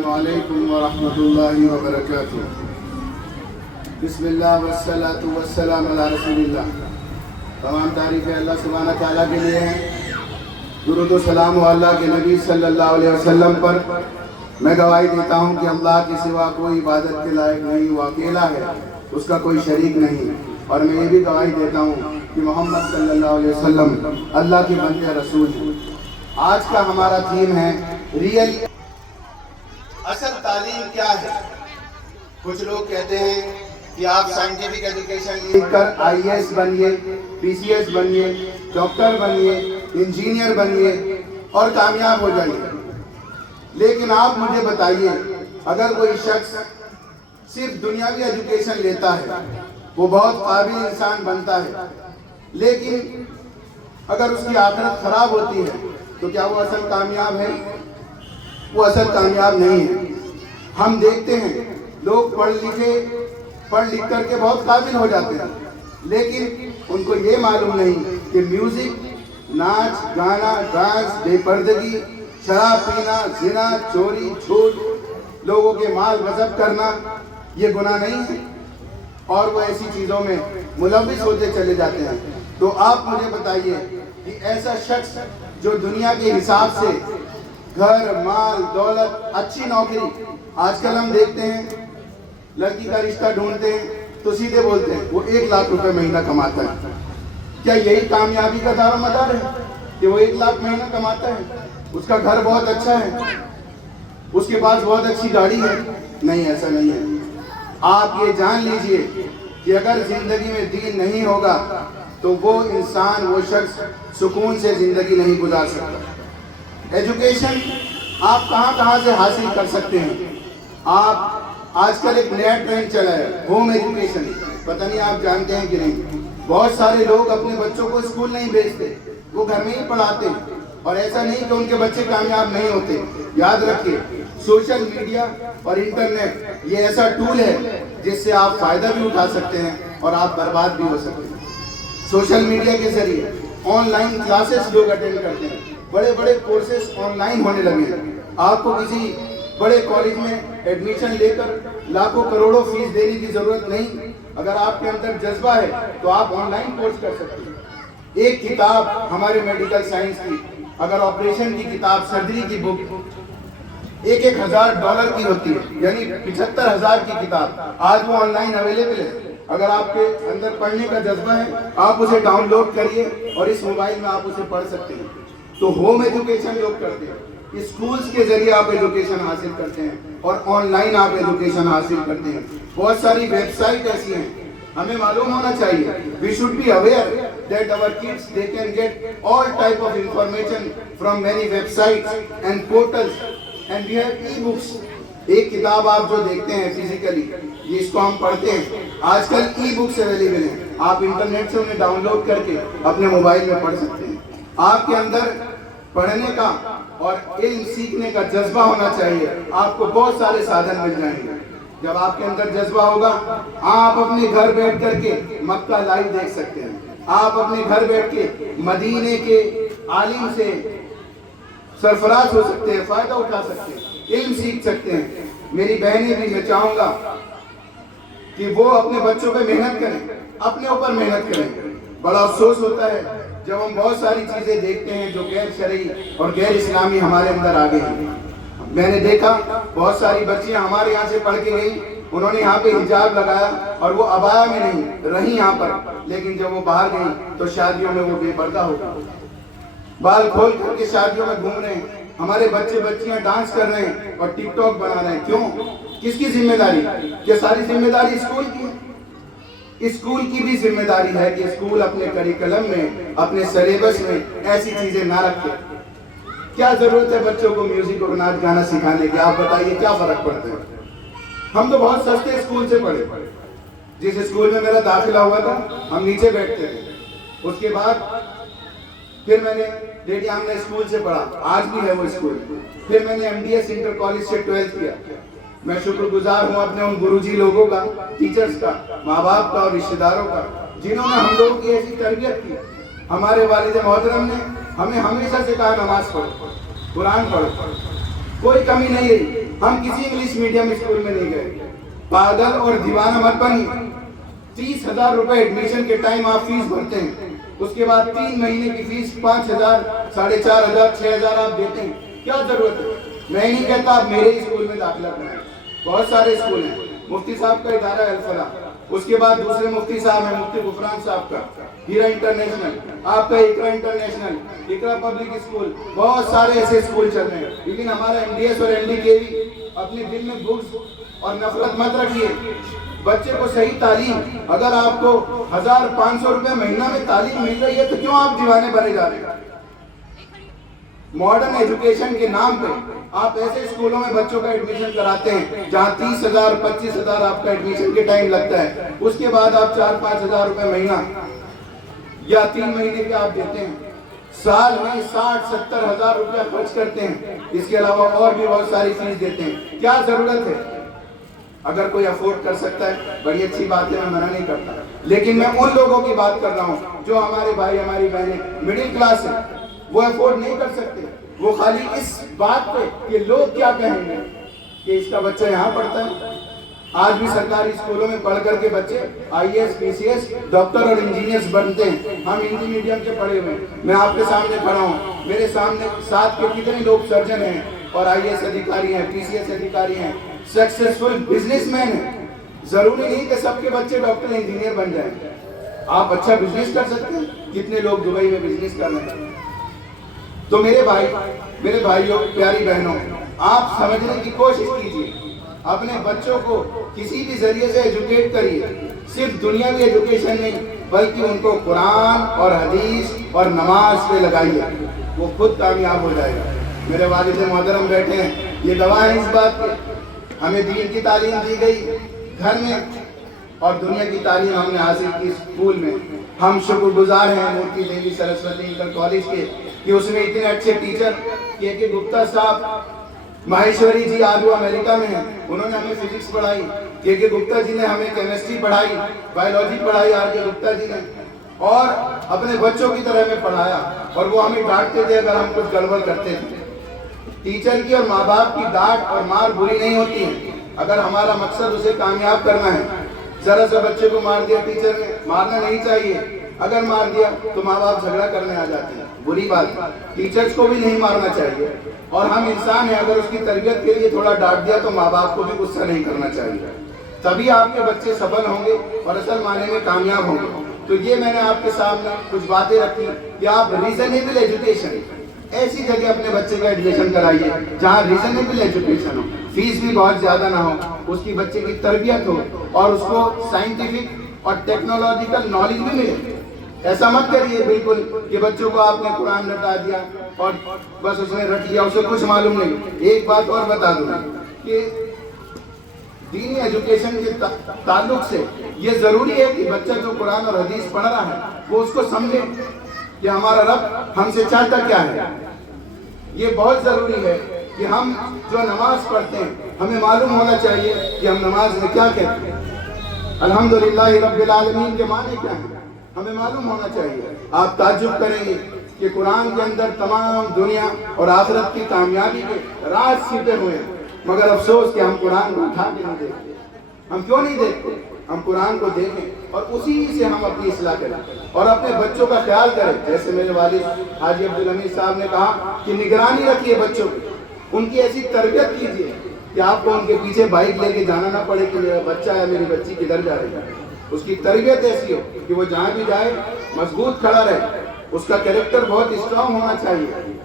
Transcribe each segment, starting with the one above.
السلام علیکم ورحمۃ اللہ وبرکاتہ۔ بسم اللہ والصلاۃ والسلام علی رسول اللہ۔ تمام تعریفیں اللہ سبحانہ تعالیٰ کے لیے ہیں۔ درود و سلام و اللہ کے نبی صلی اللہ علیہ وسلم پر۔ میں گواہی دیتا ہوں کہ اللہ کے سوا کوئی عبادت کے لائق نہیں، وہ اکیلا ہے، اس کا کوئی شریک نہیں۔ اور میں یہ بھی گواہی دیتا ہوں کہ محمد صلی اللہ علیہ وسلم اللہ کے بندے رسول ہیں۔ آج کا ہمارا تھیم ہے ریئل اصل تعلیم کیا ہے۔ کچھ لوگ کہتے ہیں کہ آپ سائنٹیفک ایجوکیشن لے کر آئی ایس بنیے، پی سی ایس بنیے، ڈاکٹر بنیے، انجینئر بنیے اور کامیاب ہو جائیے۔ لیکن آپ مجھے بتائیے، اگر کوئی شخص صرف دنیاوی ایجوکیشن لیتا ہے، وہ بہت قابل انسان بنتا ہے، لیکن اگر اس کی آخرت خراب ہوتی ہے تو کیا وہ اصل کامیاب ہے؟ وہ اصل کامیاب نہیں ہے۔ ہم دیکھتے ہیں لوگ پڑھ لکھ کر کے بہت قابل ہو جاتے ہیں، لیکن ان کو یہ معلوم نہیں کہ میوزک، ناچ گانا، ڈانس، بے پردگی، شراب پینا، زنا، چوری، جھوٹ، لوگوں کے مال غصب کرنا یہ گناہ نہیں ہے، اور وہ ایسی چیزوں میں ملوث ہوتے چلے جاتے ہیں۔ تو آپ مجھے بتائیے کہ ایسا شخص جو دنیا کے حساب سے گھر، مال، دولت، اچھی نوکری، آج کل ہم دیکھتے ہیں لڑکی کا رشتہ ڈھونڈتے ہیں تو سیدھے بولتے ہیں وہ 1,00,000 روپے مہینہ کماتا ہے۔ کیا یہی کامیابی کا دار و مدار ہے کہ وہ 1,00,000 مہینہ کماتا ہے، اس کا گھر بہت اچھا ہے، اس کے پاس بہت اچھی گاڑی ہے؟ نہیں، ایسا نہیں ہے۔ آپ یہ جان لیجئے کہ اگر زندگی میں دین نہیں ہوگا تو وہ انسان، وہ شخص سکون سے زندگی نہیں گزار سکتا۔ ایجوکیشن آپ کہاں کہاں سے حاصل کر سکتے ہیں۔ آپ آج کل ایک نیا ٹرینڈ چلا ہے، ہوم ایجوکیشن۔ پتہ نہیں آپ جانتے ہیں کہ نہیں، بہت سارے لوگ اپنے بچوں کو اسکول نہیں بھیجتے، وہ گھر میں ہی پڑھاتے ہیں۔ اور ایسا نہیں کہ ان کے بچے کامیاب نہیں ہوتے۔ یاد رکھیے، سوشل میڈیا اور انٹرنیٹ یہ ایسا ٹول ہے جس سے آپ فائدہ بھی اٹھا سکتے ہیں اور آپ برباد بھی ہو سکتے ہیں۔ سوشل میڈیا کے ذریعے آن لائن کلاسز لوگ اٹینڈ کرتے ہیں، بڑے بڑے کورسز آن لائن ہونے لگے ہیں۔ آپ کو کسی بڑے کالج میں ایڈمیشن لے کر لاکھوں کروڑوں فیس دینے کی ضرورت نہیں۔ اگر آپ کے اندر جذبہ ہے تو آپ آن لائن کورس کر سکتے ہیں۔ ایک کتاب ہمارے میڈیکل سائنس کی، اگر آپریشن کی کتاب، سرجری کی بک $1,000 کی ہوتی ہے، یعنی 75,000 کی کتاب، آج وہ آن لائن اویلیبل ہے۔ اگر آپ کے اندر پڑھنے کا جذبہ ہے، آپ اسے ڈاؤن لوڈ کریے اور اس موبائل میں آپ اسے پڑھ سکتے ہیں۔ تو ہوم ایجوکیشن لوگ کرتے ہیں، اسکولز کے ذریعے آپ ایجوکیشن حاصل کرتے ہیں اور آن لائن آپ ایجوکیشن حاصل کرتے ہیں۔ بہت ساری ویب سائٹ ایسی ہیں، ہمیں معلوم ہونا چاہیے، we should be aware that our kids they can get all type of information from many websites and portals, and we have e-books۔ ایک کتاب آپ جو دیکھتے ہیں فزیکلی، یہ اس کو ہم پڑھتے ہیں، آج کل ای بکس اویلیبل ہیں، آپ انٹرنیٹ سے انہیں ڈاؤن لوڈ کر کے اپنے موبائل میں پڑھ سکتے ہیں۔ آپ کے اندر پڑھنے کا اور علم سیکھنے کا جذبہ ہونا چاہیے، آپ کو بہت سارے سادھن مل جائیں گے۔ جب آپ کے اندر جذبہ ہوگا، آپ اپنے گھر بیٹھ کر کے مکہ لائیو دیکھ سکتے ہیں، آپ اپنے گھر بیٹھ کے مدینے کے عالم سے سرفراز ہو سکتے ہیں، فائدہ اٹھا سکتے ہیں، علم سیکھ سکتے ہیں۔ میری بہنیں بھی، میں چاہوں گا کہ وہ اپنے بچوں پہ محنت کریں، اپنے اوپر محنت کریں۔ بڑا افسوس ہوتا ہے جب ہم بہت ساری چیزیں دیکھتے ہیں جو غیر شرعی اور غیر اسلامی ہمارے اندر آ گئی ہیں۔ میں نے دیکھا بہت ساری بچیاں ہمارے یہاں سے پڑھ کے گئیں، انہوں نے یہاں پہ حجاب لگایا اور وہ عبایا میں نہیں رہی یہاں پر، لیکن جب وہ باہر گئیں تو شادیوں میں وہ بے پردہ ہو گئی، بال کھول کر کے شادیوں میں گھوم رہے ہیں۔ ہمارے بچے بچیاں ڈانس کر رہے ہیں اور ٹک ٹاک بنا رہے ہیں۔ کیوں؟ کس کی ذمہ داری؟ کیا ساری ذمہ داری اسکول کی ہے؟ اسکول کی بھی ذمہ داری ہے کہ اسکول اپنے کریکلم میں، اپنے سلیبس میں ایسی چیزیں نہ رکھے۔ کیا ضرورت ہے بچوں کو میوزک اور ناچ گانا سکھانے کی؟ آپ بتائیے کیا فرق پڑتا ہے؟ ہم تو بہت سستے اسکول سے پڑھے، جس اسکول میں میرا داخلہ ہوا تھا ہم نیچے بیٹھتے تھے۔ اس کے بعد پھر میں نے ڈیڈی آمنہ اسکول سے پڑھا، آج بھی ہے وہ اسکول۔ پھر میں نے M D S inter college سے 12th کیا۔ میں شکر گزار ہوں اپنے ان گروجی لوگوں کا، ٹیچرز کا، ماں باپ کا اور رشتہ داروں کا، جنہوں نے ہم لوگوں کی ایسی تربیت کی۔ ہمارے والد محترم نے ہمیں ہمیشہ سے کہا نماز پڑھو، قرآن پڑھو، کوئی کمی نہیں ہے۔ ہم کسی انگلش میڈیم اسکول میں نہیں گئے. پاگل اور دیوانہ مت بنیے. 30,000 روپے ایڈمیشن کے ٹائم آپ فیس بھرتے ہیں, اس کے بعد 3 مہینے کی فیس 5,000, 4,500, 6,000 آپ دیتے ہیں. کیا ضرورت ہے؟ میں نہیں کہتا آپ میرے اسکول میں داخلہ کرائیں, بہت سارے اسکول ہیں. مفتی صاحب کا ادارہ ہے الفلاح, اس کے بعد دوسرے مفتی صاحب ہیں, مفتی غفران صاحب کا ہیرا انٹرنیشنل, آپ کا اقرا انٹرنیشنل, اقرا پبلک اسکول, بہت سارے ایسے اسکول چل رہے ہیں. لیکن ہمارا MDS اور MDKV اپنے دل میں بغض اور نفرت مت رکھیے. بچے کو صحیح تعلیم, اگر آپ کو 1,500 روپے مہینہ میں تعلیم مل رہی ہے تو کیوں آپ دیوانے بنے جا رہے ہیں؟ ماڈرن ایجوکیشن کے نام پہ آپ ایسے اسکولوں میں بچوں کا ایڈمیشن کراتے ہیں جہاں 30,000, 25,000 آپ کا ایڈمیشن کے ٹائم لگتا ہے, اس کے بعد آپ 4-5,000 روپے مہینہ یا 3 مہینے کے آپ دیتے ہیں. سال میں 60-70 ہزار روپیہ خرچ کرتے ہیں. اس کے علاوہ اور بھی بہت ساری فیس دیتے ہیں. کیا ضرورت ہے؟ اگر کوئی افورڈ کر سکتا ہے بڑی اچھی بات ہے, میں منع نہیں کرتا, لیکن میں ان لوگوں کی بات کر رہا ہوں جو ہمارے بھائی ہماری بہنیں مڈل کلاس ہیں, وہ افورڈ نہیں کر سکتے. وہ خالی اس بات پہ کہ لوگ کیا کہیں گے کہ اس کا بچہ یہاں پڑھتا ہے. آج بھی سرکاری اسکولوں میں پڑھ کر کے بچے IAS, PCS, ڈاکٹر اور انجینئرز بنتے ہیں. ہم ہندی میڈیم سے پڑھے ہوئے ہیں. میں آپ کے سامنے کھڑا ہوں, میرے سامنے ساتھ کے کتنے لوگ سرجن ہیں اور IAS ادھیکاری ہیں, PCS ادھیکاری ہیں, سکسیسفل بزنس مین ہیں. ضروری نہیں کہ سب کے بچے ڈاکٹر انجینئر بن جائیں. آپ اچھا بزنس کر سکتے ہیں. کتنے لوگ دبئی میں بزنس کر رہے ہیں. تو میرے بھائیوں, پیاری بہنوں, آپ سمجھنے کی کوشش کیجیے. اپنے بچوں کو کسی بھی ذریعے سے ایجوکیٹ کریے. صرف دنیاوی ایجوکیشن نہیں بلکہ ان کو قرآن اور حدیث اور نماز پہ لگائیے, وہ خود کامیاب ہو جائے گا. میرے والد محترم بیٹھے ہیں, یہ گواہ ہیں اس بات کے. ہمیں دین کی تعلیم دی گئی گھر میں اور دنیا کی تعلیم ہم نے حاصل کی اسکول میں. ہم شکر گزار ہیں مورتی دیوی سرسوتی انٹر کالج کے کہ اس میں اتنے اچھے ٹیچر کے گپتا صاحب, ماہیشوری جی آلو امریکہ میں ہیں, انہوں نے ہمیں فزکس پڑھائی. کے گپتا جی نے ہمیں کیمسٹری پڑھائی, بایولوجی پڑھائی آر کے گپتا جی نے, اور اپنے بچوں کی طرح ہمیں پڑھایا. اور وہ ہمیں ڈانٹتے تھے اگر ہم کچھ گڑبڑ کرتے تھے. ٹیچر کی اور ماں باپ کی ڈانٹ اور مار بری نہیں ہوتی ہے اگر ہمارا مقصد اسے کامیاب کرنا ہے. ذرا سا بچے کو مار دیا ٹیچر نے, مارنا نہیں چاہیے. اگر مار دیا تو ماں باپ جھگڑا کرنے آ جاتے ہیں, بری بات. ٹیچرز کو بھی نہیں مارنا چاہیے, اور ہم انسان ہیں, اگر اس کی تربیت کے لیے تھوڑا ڈانٹ دیا تو ماں باپ کو بھی غصہ نہیں کرنا چاہیے. تبھی آپ کے بچے سفل ہوں گے اور اصل معنی میں کامیاب ہوں گے. تو یہ میں نے آپ کے سامنے کچھ باتیں رکھی کہ آپ ریزنیبل ایجوکیشن, ایسی جگہ اپنے بچے کا ایڈمیشن کرائیے جہاں ریزنیبل ایجوکیشن ہو, فیس بھی بہت زیادہ نہ ہو, اس کی بچے کی تربیت ہو اور اس کو سائنٹیفک اور ٹیکنالوجیکل نالج بھی ملے. ایسا مت کریے بالکل کہ بچوں کو آپ نے قرآن رٹا دیا اور بس اس نے رٹ لیا, اسے کچھ معلوم نہیں. ایک بات اور بتا دوں کہ دینی ایجوکیشن کے تعلق سے یہ ضروری ہے کہ بچہ جو قرآن اور حدیث پڑھ رہا ہے وہ اس کو سمجھے کہ ہمارا رب ہم سے چاہتا کیا ہے. یہ بہت ضروری ہے کہ ہم جو نماز پڑھتے ہیں ہمیں معلوم ہونا چاہیے کہ ہم نماز میں کیا کہتے ہیں. الحمدللہ رب العالمین کے معنی کیا ہیں ہمیں معلوم ہونا چاہیے. آپ تعجب کریں گے کہ قرآن کے اندر تمام دنیا اور آخرت کی کامیابی کے راز چھپے ہوئے ہیں, مگر افسوس کہ ہم قرآن کو اٹھا کے نہیں دیکھتے. ہم کیوں نہیں دیکھتے؟ ہم قرآن کو دیکھیں اور اسی سے ہم اپنی اصلاح کریں اور اپنے بچوں کا خیال کریں. جیسے میرے والد حاجی عبدالحمید صاحب نے کہا کہ نگرانی رکھیے بچوں کی, ان کی ایسی تربیت کیجیے کہ آپ کو ان کے پیچھے بائک لے کے جانا نہ پڑے کہ میرا بچہ یا میری بچی کدھر جا رہی ہے. اس کی تربیت ایسی ہو کہ وہ جہاں بھی جائے مضبوط کھڑا رہے. اس کا کیریکٹر بہت اسٹرانگ ہونا چاہیے.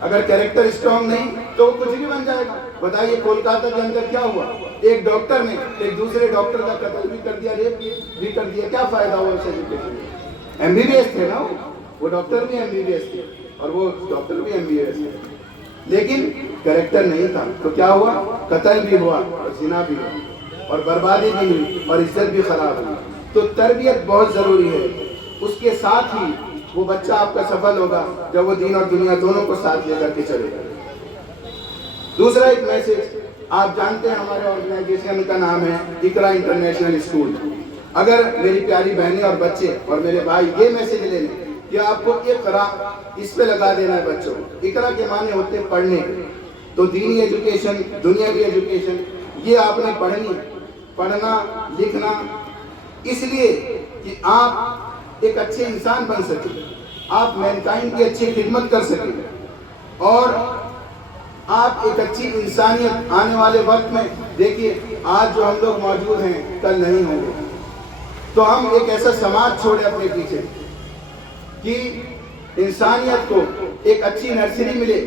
اگر کیریکٹر اسٹرانگ نہیں تو وہ کچھ بھی بن جائے گا. بتائیے کولکاتہ کے اندر کیا ہوا, ایک ڈاکٹر نے ایک دوسرے ڈاکٹر کا قتل بھی کر دیا, ریپ بھی کر دیا. کیا فائدہ ہوا اس ایجوکیشن میں؟ MBBS تھے نا, وہ ڈاکٹر بھی MBBS تھے اور وہ ڈاکٹر بھی MBBS تھے, لیکن کیریکٹر نہیں تھا. تو کیا ہوا؟ قتل بھی ہوا اور زنا بھی ہوا اور بربادی بھی ہوئی اور عزت بھی خراب ہوئی. تو تربیت بہت ضروری ہے. اس کے ساتھ ہی وہ بچہ آپ کا سفل ہوگا جب وہ دین اور دنیا دونوں کو ساتھ لے کر کے چلے گا. دوسرا ایک میسج, آپ جانتے ہیں ہمارے آرگنائزیشن کا نام ہے اقرا انٹرنیشنل اسکول. اگر میری پیاری بہنیں اور بچے اور میرے بھائی یہ میسج لے لیں کہ آپ کو اقرا اس پہ لگا دینا ہے بچوں کو. اقرا کے معنی ہوتے ہیں پڑھنے کے. تو دینی ایجوکیشن، دنیا کی ایجوکیشن یہ آپ نے پڑھنی ہے، پڑھنا لکھنا اس لیے کہ آپ ایک اچھے انسان بن سکیں، آپ مینکائنڈ کی اچھی خدمت کر سکیں، اور آپ ایک اچھی انسانیت آنے والے وقت میں دیکھیے آج جو ہم لوگ موجود ہیں کل نہیں ہوں گے، تو ہم ایک ایسا سماج چھوڑے اپنے پیچھے کہ انسانیت کو ایک اچھی نرسری ملے،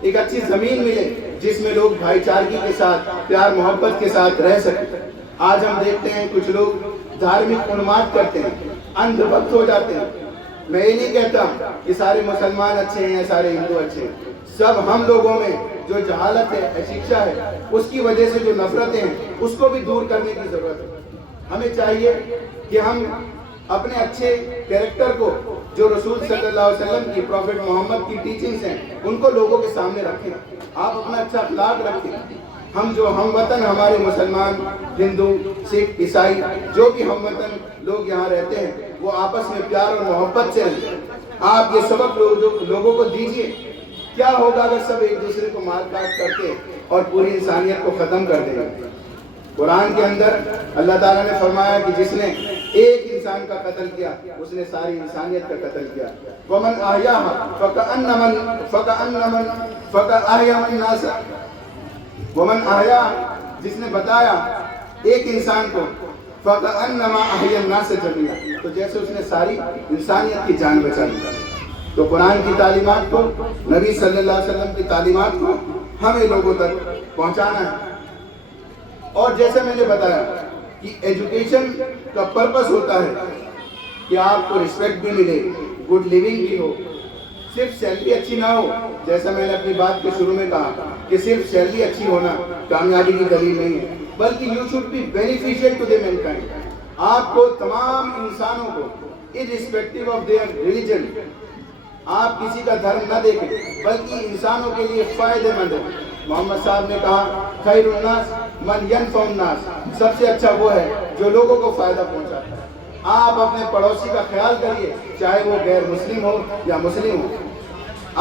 ایک اچھی زمین ملے جس میں لوگ بھائی چارگی کے ساتھ، پیار محبت کے ساتھ رہ سکیں۔ آج ہم دیکھتے ہیں کچھ لوگ دھارمک عنوان کرتے ہیں، اندھ بھکت ہو جاتے ہیں۔ میں یہ نہیں کہتا کہ سارے مسلمان اچھے ہیں یا سارے ہندو اچھے ہیں، سب ہم لوگوں میں جو جہالت ہے، اشکشا ہے، اس کی وجہ سے جو نفرتیں ہیں اس کو بھی دور کرنے کی ضرورت ہے۔ ہمیں چاہیے کہ ہم اپنے اچھے کیریکٹر کو، جو رسول صلی اللہ علیہ وسلم کی، پروفٹ محمد کی ٹیچنگز ہیں، ان کو لوگوں کے سامنے رکھیں۔ آپ اپنا اچھا اخلاق رکھیں۔ ہم جو ہم وطن، ہمارے مسلمان، ہندو، سکھ، عیسائی، جو بھی ہم وطن لوگ یہاں رہتے ہیں، وہ آپس میں پیار اور محبت سے رہیں۔ آپ یہ سبق لوگوں کو دیجئے۔ کیا ہوگا اگر سب ایک دوسرے کو مار کاٹ کر کے اور پوری انسانیت کو ختم کر دیں گے؟ قرآن کے اندر اللہ تعالیٰ نے فرمایا کہ جس نے ایک انسان کا قتل کیا اس نے ساری انسانیت کا قتل کیا۔ وَمَنْ أَحْيَاهَا فَكَأَنَّمَا أَحْيَا النَّاسَ، وَمَنْ أَحْيَاهَا جس نے بتایا ایک انسان کو، فَكَأَنَّمَا أَحْيَا النَّاسَ جَمِيعًا، تو جیسے اس نے ساری انسانیت کی جان بچا لی۔ تو قرآن کی تعلیمات کو، نبی صلی اللہ علیہ وسلم کی تعلیمات کو ہمیں لوگوں تک پہنچانا ہے۔ اور جیسے میں نے بتایا کہ ایجوکیشن کا پرپس ہوتا ہے کہ آپ کو رسپیکٹ بھی ملے، گڈ لیونگ بھی ہو، صرف سیلری اچھی نہ ہو۔ جیسا میں نے اپنی بات کے شروع میں کہا کہ صرف سیلری اچھی ہونا کامیابی کی دلیل نہیں ہے، بلکہ you should be beneficial to the mankind. آپ کو تمام انسانوں کو irrespective of their religion، آپ کسی کا دھرم نہ دیکھیں بلکہ انسانوں کے لیے فائدہ مند ہے۔ محمد صاحب نے کہا خیر الناس من ینفع الناس، سب سے اچھا وہ ہے جو لوگوں کو فائدہ پہنچاتا ہے۔ آپ اپنے پڑوسی کا خیال کریے، چاہے وہ غیر مسلم ہو یا مسلم ہو،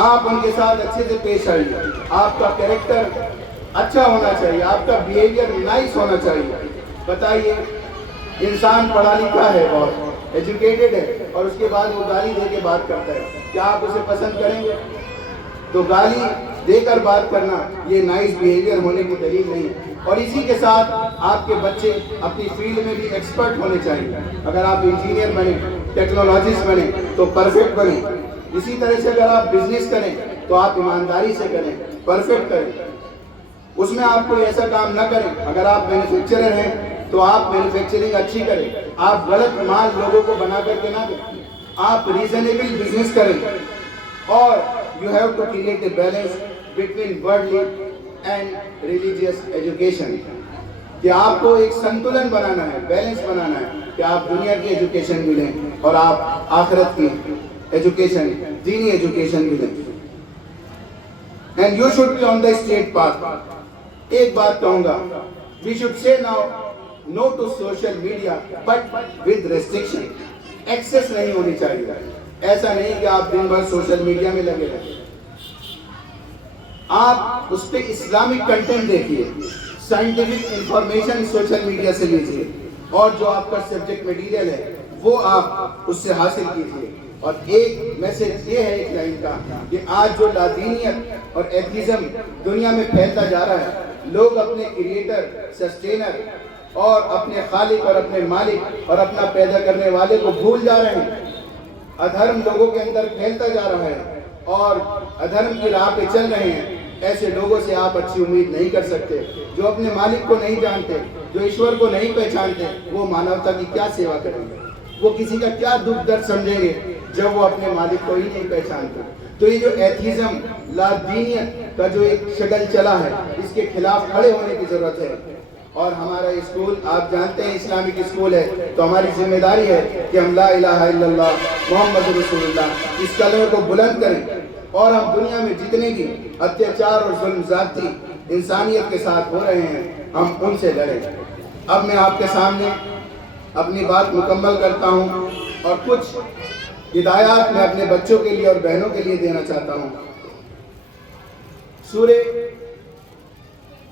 آپ ان کے ساتھ اچھے سے پیش آئیے۔ آپ کا کیریکٹر اچھا ہونا چاہیے، آپ کا بیہیویئر نائس ہونا چاہیے۔ بتائیے انسان پڑھا لکھا ہے، بہت ایجوکیٹڈ ہے، اور اس کے بعد وہ گالی دے کے بات کرتا ہے، کیا آپ اسے پسند کریں گے؟ تو گالی دے کر بات کرنا یہ نائس بیہیویئر ہونے کی دلیل نہیں ہے۔ اور اسی کے ساتھ آپ کے بچے اپنی فیلڈ میں بھی ایکسپرٹ ہونے چاہیے۔ اگر آپ انجینئر بنیں، ٹیکنالوجسٹ بنیں تو پرفیکٹ بنیں۔ اسی طرح سے اگر آپ بزنس کریں تو آپ ایمانداری سے کریں، پرفیکٹ کریں، اس میں آپ کوئی ایسا کام نہ کریں۔ اگر آپ مینوفیکچرر ہیں تو آپ مینوفیکچرنگ اچھی کریں، آپ غلط مال لوگوں کو بنا کر کے نہ دیں، آپ ریزنیبل بزنس کریں۔ اور you have to create a balance between worldly and religious education، کہ آپ کو ایک سنتولن بنانا ہے، بیلنس بنانا ہے، کہ آپ دنیا کی ایجوکیشن بھی لیں اور آپ آخرت کی ایجوکیشن، دینی ایجوکیشن بھی لیں۔ and you should be on the straight path۔ ایک بات کہوں گا، we should say now no to social media but with restriction۔ Access نہیں ہونی چاہیے، ایسا نہیں کہ آپ دن بھر سوشل میڈیا میں لگے رہیں۔ آپ اس پہ اسلامک کنٹینٹ دیکھیے، سائنٹیفک انفارمیشن سوشل میڈیا سے لیجیے، اور جو آپ کا سبجیکٹ مٹیریل ہے وہ آپ اس سے حاصل کیجیے۔ اور ایک میسج یہ ہے ایک لائن کا کہ آج جو لادینیت اور ایتھیزم دنیا میں پھیلتا جا رہا ہے، لوگ اپنے کریٹر، سسٹینر اور اپنے خالق اور اپنے مالک اور اپنا پیدا کرنے والے کو بھول جا رہے ہیں۔ ادھرم لوگوں کے اندر پھیلتا جا رہا ہے اور ادھرم کی راہ پہ چل رہے ہیں۔ ایسے لوگوں سے آپ اچھی امید نہیں کر سکتے۔ جو اپنے مالک کو نہیں جانتے، جو ایشور کو نہیں پہچانتے، وہ مانوتا کی کیا سیوا کریں گے؟ وہ کسی کا کیا دکھ درد سمجھیں گے جب وہ اپنے مالک کو ہی نہیں پہچانتے؟ تو یہ جو ایتھیزم، لادینیت کا جو ایک شکل چلا ہے، اس کے خلاف کھڑے ہونے کی ضرورت ہے۔ اور ہمارا اسکول آپ جانتے ہیں اسلامک اسکول ہے، تو ہماری ذمہ داری ہے کہ ہم لا الہ الا اللہ محمد رسول اللہ اس کلمے کو بلند کریں، اور ہم دنیا میں جتنے بھی اتیاچار اور ظلم زیادتی انسانیت کے ساتھ ہو رہے ہیں ہم ان سے لڑیں۔ اب میں آپ کے سامنے اپنی بات مکمل کرتا ہوں اور کچھ ہدایات میں اپنے بچوں کے لیے اور بہنوں کے لیے دینا چاہتا ہوں۔ سورہ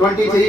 23